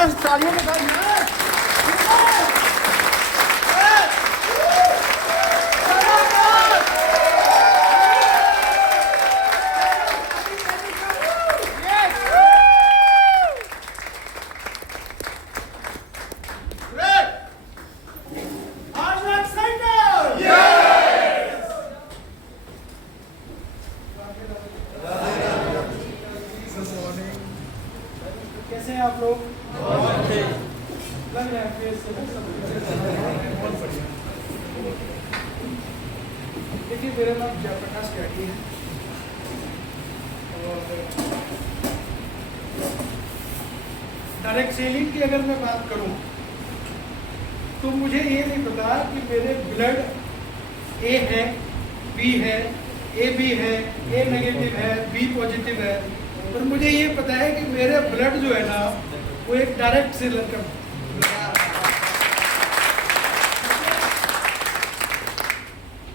जोरदार तालियों के साथ कैसे हैं आप लोग? लग रहा है फेस से बहुत बढ़िया। देखिए मेरा नाम जयप्रकाश त्यागी है और डायरेक्ट सेलिंग की अगर मैं बात करूं तो मुझे ये नहीं पता कि मेरे ब्लड ए है, बी है, ए बी है, ए नेगेटिव है, बी पॉजिटिव है, पर मुझे ये पता है कि मेरे ब्लड जो है ना वो एक डायरेक्ट सेलर का।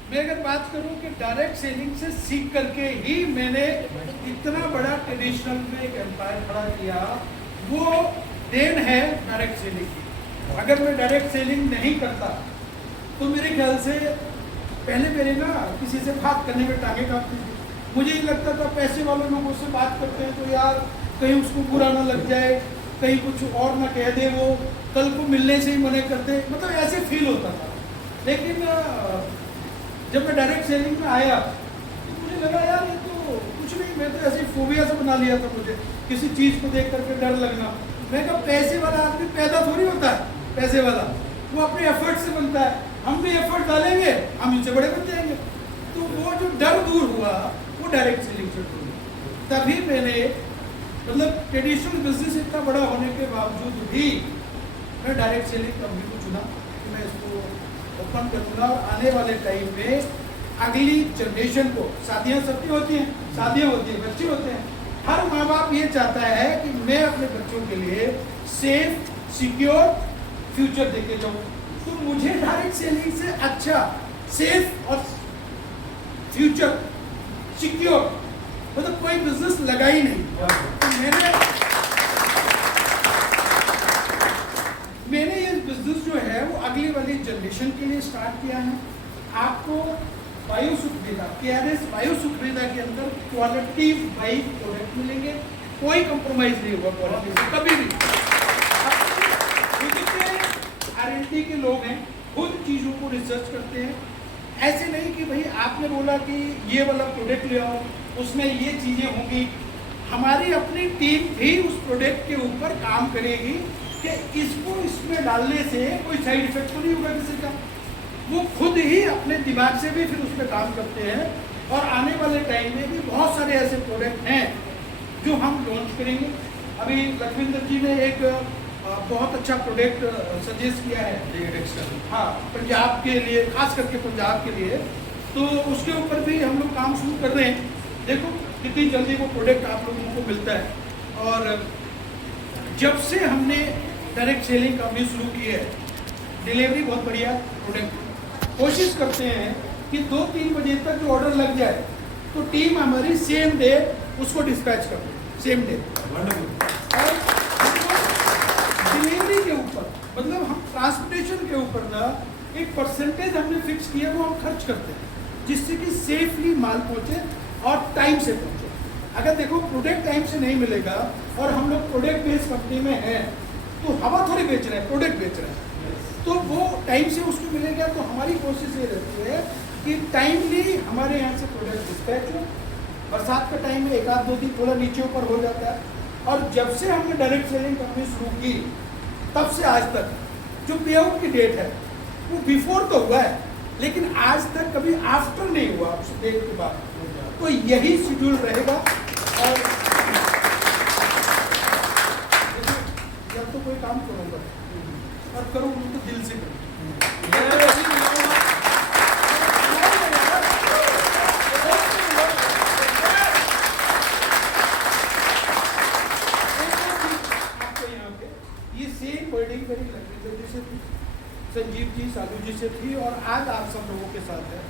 मैं अगर बात करूं कि डायरेक्ट सेलिंग से सीख करके ही मैंने इतना बड़ा ट्रेडिशनल में एक एम्पायर खड़ा किया, वो देन है डायरेक्ट सेलिंग की। अगर मैं डायरेक्ट सेलिंग नहीं करता तो मेरे ख्याल से पहले मेरे ना किसी से बात करने में टांगे काटती थी। मुझे ये लगता था पैसे वाले लोगों से बात करते हैं तो यार कहीं उसको बुरा ना लग जाए, कहीं कुछ और ना कह दे, वो कल को मिलने से ही मना करते, मतलब ऐसे फील होता था। लेकिन जब मैं डायरेक्ट सेलिंग में आया तो मुझे लगा यार ये तो कुछ नहीं, मैं तो ऐसे फोबिया से बना लिया था मुझे किसी चीज़ को देख करके डर लगना। मैं कहा पैसे वाला आदमी पैदा थोड़ी होता है, पैसे वाला वो अपने एफर्ट से बनता है, हम भी एफर्ट डालेंगे हम इनसे बड़े बन जाएंगे। तो वो जो डर दूर हुआ वो डायरेक्ट सेलिंग से दूर हुआ। तभी मैंने मतलब ट्रेडिशनल बिजनेस इतना बड़ा होने के बावजूद भी मैं डायरेक्ट सेलिंग कंपनी को चुना कि मैं इसको ओपन करूँगा और आने वाले टाइम में अगली जनरेशन को, शादियाँ सबकी होती हैं, शादियाँ होती हैं, बच्चे होते हैं, हर माँ बाप ये चाहता है कि मैं अपने बच्चों के लिए सेफ सिक्योर फ्यूचर देके जाऊँ। तो मुझे डायरेक्ट सेलिंग से अच्छा सेफ और फ्यूचर सिक्योर मतलब कोई बिजनेस लगा ही नहीं। तो मैंने ये बिजनेस जो है वो अगली वाली जनरेशन के लिए स्टार्ट किया है। आपको वायु सुखविदा KRS वायु सुखविदा के अंदर क्वालिटी वाइज प्रोडक्ट मिलेंगे, कोई कंप्रोमाइज नहीं होगा क्वालिटी से कभी भी। R&D के लोग हैं, खुद चीज़ों को रिसर्च करते हैं। ऐसे नहीं कि भाई आपने बोला कि ये वाला प्रोडक्ट ले आओ उसमें ये चीज़ें होंगी। हमारी अपनी टीम भी उस प्रोडक्ट के ऊपर काम करेगी कि इसको इसमें डालने से कोई साइड इफेक्ट तो नहीं होगा किसी का। वो खुद ही अपने दिमाग से भी फिर उस पर काम करते हैं। और आने वाले टाइम में भी बहुत सारे ऐसे प्रोडक्ट हैं जो हम लॉन्च करेंगे। अभी लखविंदर जी ने एक बहुत अच्छा प्रोडक्ट सजेस्ट किया है, हाँ, पंजाब के लिए, खास करके पंजाब के लिए, तो उसके ऊपर भी हम लोग काम शुरू कर रहे हैं। देखो कितनी जल्दी वो प्रोडक्ट आप लोगों को मिलता है। और जब से हमने डायरेक्ट सेलिंग कंपनी शुरू की है, डिलीवरी बहुत बढ़िया प्रोडक्ट, कोशिश करते हैं कि 2-3 बजे तक जो ऑर्डर लग जाए तो टीम हमारी सेम डे उसको डिस्पैच कर दे, सेम डे। डिलीवरी के ऊपर मतलब हम ट्रांसपोर्टेशन के ऊपर ना एक परसेंटेज हमने फिक्स किया, वो हम खर्च करते हैं जिससे कि सेफली माल पहुंचे और टाइम से पहुंचे। अगर देखो प्रोडक्ट टाइम से नहीं मिलेगा और हम लोग प्रोडक्ट बेस्ड कंपनी में हैं तो हवा थोड़ी बेच रहे हैं, प्रोडक्ट बेच रहे हैं, तो वो टाइम से उसको मिलेगा। तो हमारी कोशिश ये रहती है कि टाइमली हमारे यहाँ से प्रोडक्ट डिस्पैच हो। बरसात का टाइम में 1-2 दिन थोड़ा नीचे ऊपर हो जाता है। और जब से हमने डायरेक्ट सेलिंग कंपनी शुरू की तब से आज तक जो पे आउट की डेट है वो बिफोर तो हुआ है, लेकिन आज तक कभी आफ्टर नहीं हुआ उस डेट के बाद। तो यही शेड्यूल रहेगा। और जब तो कोई काम करूँगा और करूँ तो दिल से करूँ। ये सेम वर्डिंग मेरी लखविंदर जी से थी, संजीव जी, साधु जी से थी और आज आप सब लोगों के साथ है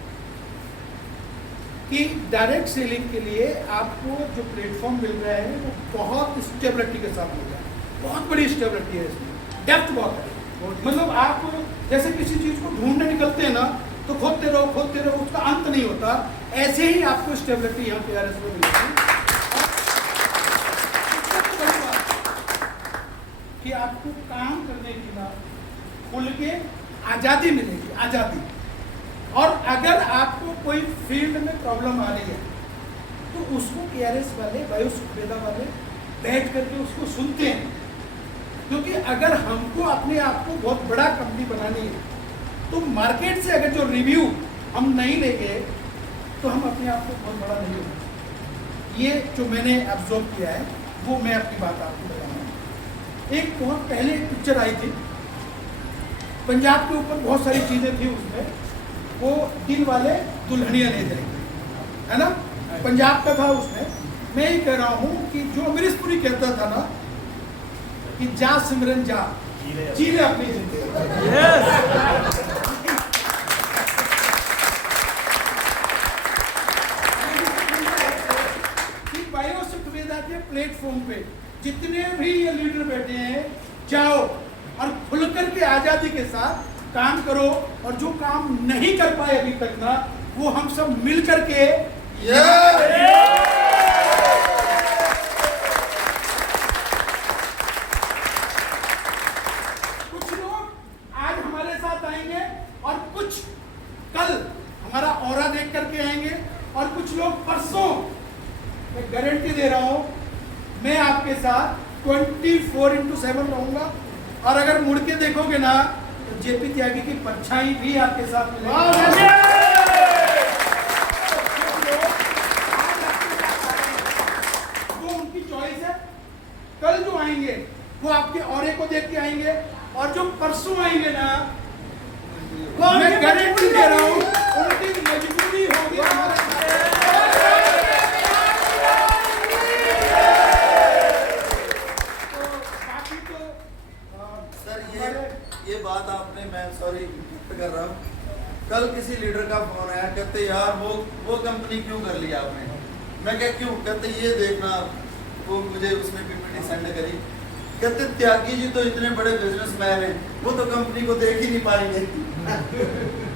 कि डायरेक्ट सेलिंग के लिए आपको जो प्लेटफॉर्म मिल रहा है वो बहुत स्टेबिलिटी के साथ मिल रहा है। बहुत बड़ी स्टेबिलिटी है इसमें, डेप्थ बहुत है। मतलब आप जैसे किसी चीज को ढूंढने निकलते हैं ना, तो खोदते रहो, उसका अंत नहीं होता। ऐसे ही आपको स्टेबिलिटी यहाँ PRS में मिलेगी। कि आपको काम करने की ना खुल के आज़ादी मिलेगी, आज़ादी। और अगर आपको कोई फील्ड में प्रॉब्लम आ रही है तो उसको PRS वाले, बायोसुखवेदा वाले बैठ करके उसको सुनते हैं। क्योंकि अगर हमको अपने आप को बहुत बड़ा कंपनी बनानी है तो मार्केट से अगर जो रिव्यू हम नहीं लेंगे तो हम अपने आप को बहुत बड़ा नहीं होगा। ये जो मैंने ऑब्जर्व किया है वो मैं अपनी बात आपको बता रहा हूँ। एक बहुत पहले एक पिक्चर आई थी, पंजाब के ऊपर बहुत सारी चीज़ें थी उसमें, वो दिल वाले दुल्हनिया ले जाएंगे, है ना, पंजाब का था उसमें। मैं ये कह रहा हूँ कि जो अमरीश पुरी कहता था ना कि जा सिमरन जा, जी ले अपनी जिंदगी। बायोसुखवेदा के प्लेटफॉर्म पे जितने भी ये लीडर बैठे हैं, जाओ और खुलकर के आजादी के साथ काम करो। और जो काम नहीं कर पाए अभी तक ना, वो हम सब मिल करके कुछ लोग आज हमारे साथ आएंगे और कुछ कल हमारा ऑरा देख करके आएंगे, और कुछ लोग परसों। मैं गारंटी दे रहा हूं, मैं आपके साथ 24/7 रहूंगा। और अगर मुड़ के देखोगे ना तो जेपी त्यागी की परछाई भी आपके साथ मिलेगी। वो उनकी चॉइस है। कल जो आएंगे वो आपके औरे को देख के आएंगे, और जो परसों आएंगे ना, मैं गारंटी दे रहा हूं उनकी मजबूरी होगी हमारे साथ। ये बात आपने, मैं सॉरी कर रहा हूँ, कल किसी लीडर का फोन आया, कहते यार वो कंपनी क्यों कर लिया आपने। मैं क्या क्यों, कहते ये देखना, वो मुझे उसने PPT सेंड करी, कहते त्यागी जी तो इतने बड़े बिजनेसमैन हैं, वो तो कंपनी को देख ही नहीं पाएंगे।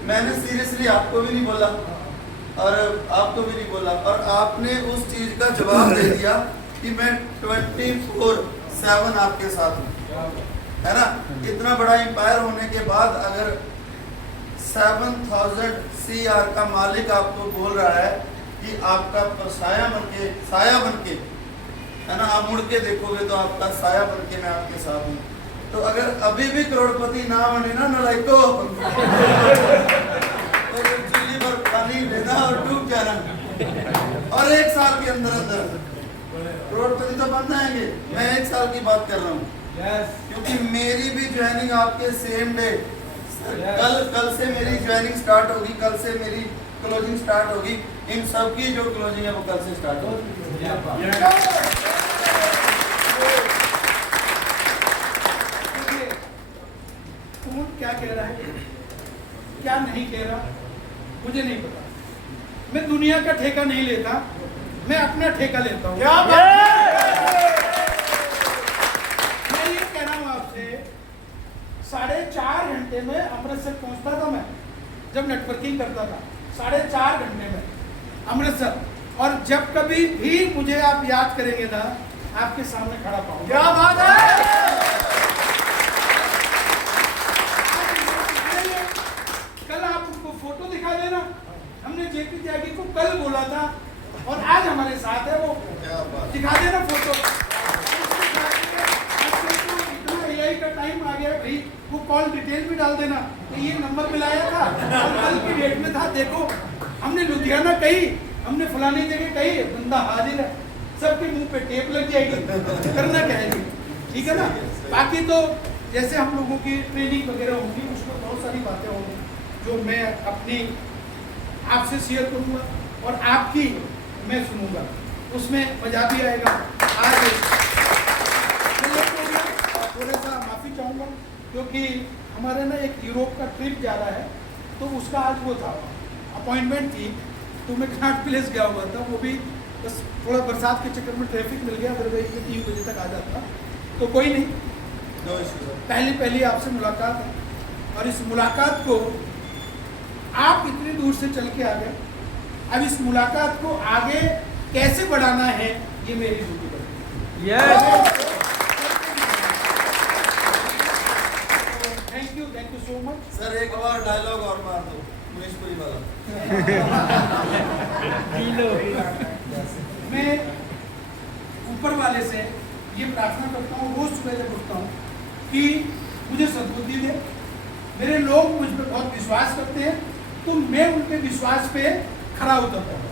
मैंने सीरियसली आपको भी नहीं बोला और आपको भी नहीं बोला, और आपने उस चीज का जवाब दे दिया कि मैं 24/7 आपके साथ हूँ, है ना। इतना बड़ा एम्पायर होने के बाद अगर 7000 CR का मालिक आपको बोल रहा है कि आपका साया बन के, है ना, आप मुड़ के देखोगे तो आपका साया बन के मैं आपके साथ हूँ। तो अगर अभी भी करोड़पति ना बने ना लड़ाई को, तो चिल्ली पर पानी लेना और डूब जाना, और 1 साल के अंदर करोड़पति तो बन जाएंगे। मैं 1 साल की बात कर रहा हूँ। क्योंकि मेरी भी ज्वाइनिंग आपके सेम डे, कल से मेरी ज्वाइनिंग स्टार्ट होगी, कल से मेरी क्लोजिंग स्टार्ट होगी। इन सब की जो क्लोजिंग है वो कल से स्टार्ट होगी। कौन क्या कह रहा है, क्या नहीं कह रहा, मुझे नहीं पता। मैं दुनिया का ठेका नहीं लेता, मैं अपना ठेका लेता हूँ। क्या मैं ये कह रहा हूँ आपसे, 4.5 घंटे में अमृतसर पहुंचता था मैं, जब नेटवर्किंग करता था 4.5 घंटे में अमृतसर। और जब कभी भी मुझे आप याद करेंगे ना, आपके सामने खड़ा पाऊंगा। क्या बात है। कल आप उनको फोटो दिखा देना, हमने जेपी त्यागी को कल बोला था और आज हमारे साथ है, वो दिखा देना फोटो। इतना AI का टाइम आ गया भाई, वो कॉल डिटेल भी डाल देना कि ये नंबर मिलाया था और कल की डेट में था, देखो हमने लुधियाना कही, हमने फलानी जगह कही, बंदा हाजिर है, सबके मुंह पे टेप लग जाएगी। करना क्या है जी, ठीक है ना। बाकी तो जैसे हम लोगों की ट्रेनिंग वगैरह होगी, उसमें बहुत सारी बातें होंगी जो मैं अपनी आपसे शेयर करूंगा और आपकी मैं सुनूंगा, उसमें मजा भी आएगा। आज थोड़ा सा माफ़ी चाहूँगा क्योंकि हमारे ना एक यूरोप का ट्रिप जा रहा है, तो उसका आज वो था, अपॉइंटमेंट थी, तो मैं घाट प्लेस गया हुआ था। वो भी बस थोड़ा बरसात के चक्कर में ट्रैफिक मिल गया, अदरवाइज 3 बजे तक आ जाता। तो कोई नहीं, नो इशू सर। पहली आपसे मुलाकात है, और इस मुलाकात को आप इतनी दूर से चल के आ गए। अब इस मुलाकात को आगे कैसे बढ़ाना है, ये मेरी ड्यूटी है। Thank you so much sir. एक बार डायलॉग और मार दो महेशपुरी वाला। मैं ऊपर वाले से ये प्रार्थना करता हूँ रोज सुबह जब उठता हूँ कि मुझे सद्बुद्धि दे। मेरे लोग मुझ पर बहुत विश्वास करते हैं, तो मैं उनके विश्वास पे खरा उतरता हूँ।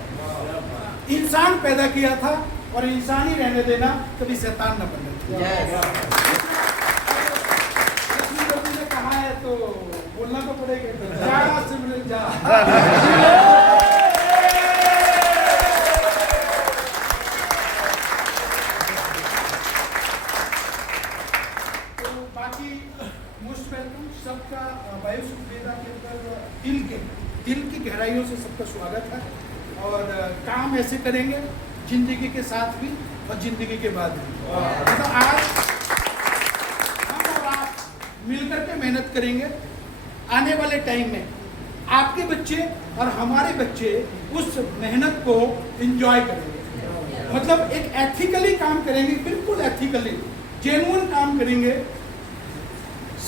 इंसान पैदा किया था और इंसान ही रहने देना, कभी शैतान न बनने देना। ने कहा है तो बोलना तो पड़ेगा। जा सिमरन जा। बाकी मोस्ट वेलकम सबका वायु सुखवेदा के अंदर दिल की गहराइयों से सबका स्वागत है। और काम ऐसे करेंगे जिंदगी के साथ भी और जिंदगी के बाद भी। तो आज हम और आप मिलकर के मेहनत करेंगे। आने वाले टाइम में आपके बच्चे और हमारे बच्चे उस मेहनत को एंजॉय करेंगे। मतलब एक एथिकली काम करेंगे, बिल्कुल एथिकली जेन्युइन काम करेंगे।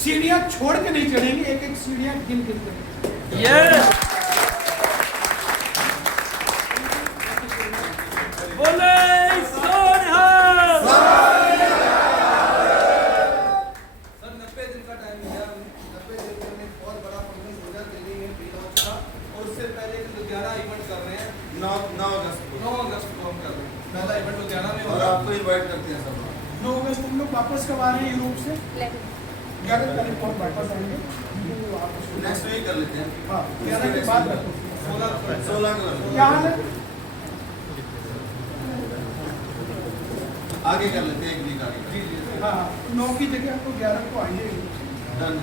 सीढ़ियां छोड़ के नहीं चढ़ेंगे, एक एक सीढ़ियां गिन गिन कर। बोले सोनिहा। सर 90 दिन का टाइम दिया, 90 दिन में बहुत बड़ा परफॉर्मेंस होगा दिल्ली में प्री-लॉन्च का, और उससे पहले लुधियाना इवेंट कर रहे हैं 9 अगस्त को। 9 अगस्त को हम कर रहे हैं। पहला इवेंट लुधियाना में और होगा। आपको इनवाइट करते हैं सब। 9 अगस्त हम लोग वापस कब आ रहे हैं यूरोप से? 11 तारीख को हम वापस आएंगे। नेक्स्ट वीक कर लेते हैं। हाँ, 11 के बाद 16 को क्या हाल है? आगे कर लेते हैं, एक वीक आगे। जी जी हाँ, 9 की जगह हम लोग 11 को आएंगे। डन।